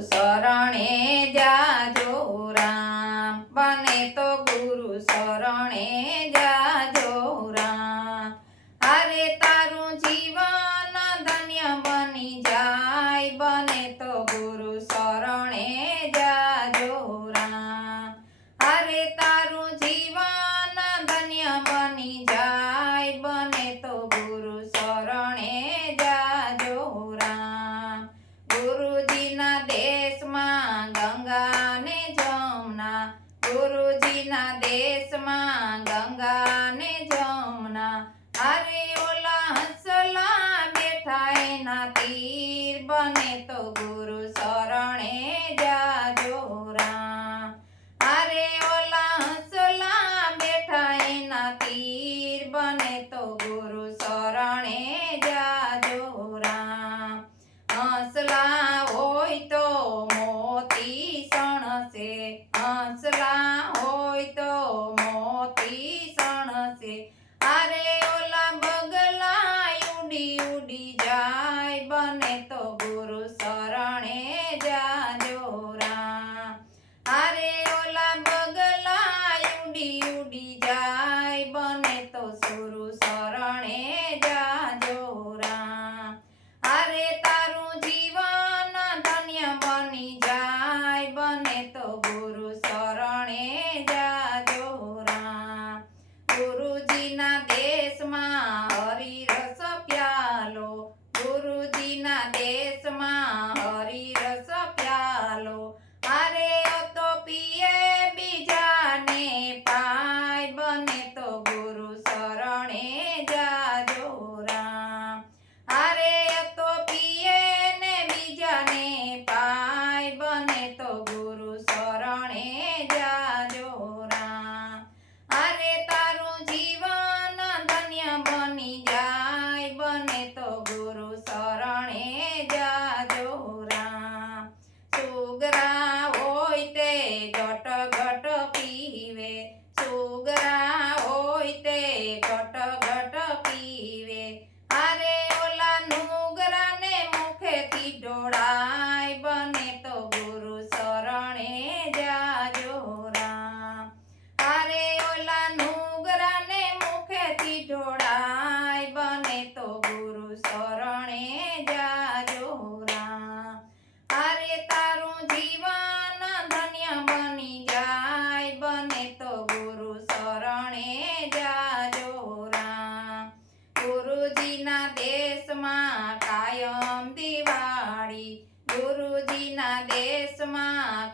શરણે જાજો રામ, બને તો ગુરુ શરણે જાજો રામ। અરે તારું જીવન ધન્ય બની જાય, બને તો ગુરુ શરણે જાજો રામ। અરે તારું જીવન ધન્ય બની જાય, બને તો ગુરુ શરણે જાજો રામ। ગુરુજીના દેશમાં ગંગા ને જમના, ગુરુજીના દેશમાં ગંગા ને જમના। અરે ઓલા હંસલા બેઠા એના તીર, બને તો ગુરુ શરણે જાજો રામ। અરે ઓલા હંસલા બેઠા એના તીર, બને તો ગુરુ શરણે જાજો રામ। હંસલા હોય તો મોતી સણસે, હંસલા હોય તો મોતી સણસે। અરે ઓલા બગલા ઉડી ઉડી જાય, બને તો ગુરુ શરણે જાજો રામ। અરે ઓલા બગલા ઉડી ઉડી જાય, બને તો ગુરુ શરણે જાજો રામ। અરે તારું જીવન ધન્ય બની જાય, બને તો ગુરુ શરણે જાજો રામ। ગુરુજીના દેશમાં હરિરસ પ્યાલો, ગુરુજીના દેશમાં હરિરસ પ્યાલો। અરે ઓ તો પીએ બીજાને પાય, બને તો ગુરુ શરણે જાજો રામ। અરે ઓ તો પીએ ને બીજાને પાય, બને તો ગુરુ શરણે જાજો રામ। અરે તારું જીવન ધન્ય બની જાય, બને તો ગુરુ શરણે જાજો રામ। સુગરા હોય તે ઘટ ઘટ પીવે, સુગરા હોય તે ઘટ ઘટ પીવે। અરે ઓલા નુગરાને મુખેથી ઢોળાય, બને તો ગુરુ શરણે જાજો રામ। અરે ઓલા નુગરાને મુખેથી ઢોળાય, બને તો ગુરુ શરણે જાજો રામ। અરે તારું જીવન ધન્ય બની જાય, બને તો ગુરુ શરણે જાજો રામ। ગુરુજીના દેશમાં કાયમ દિવાળી, ગુરુજીના દેશમાં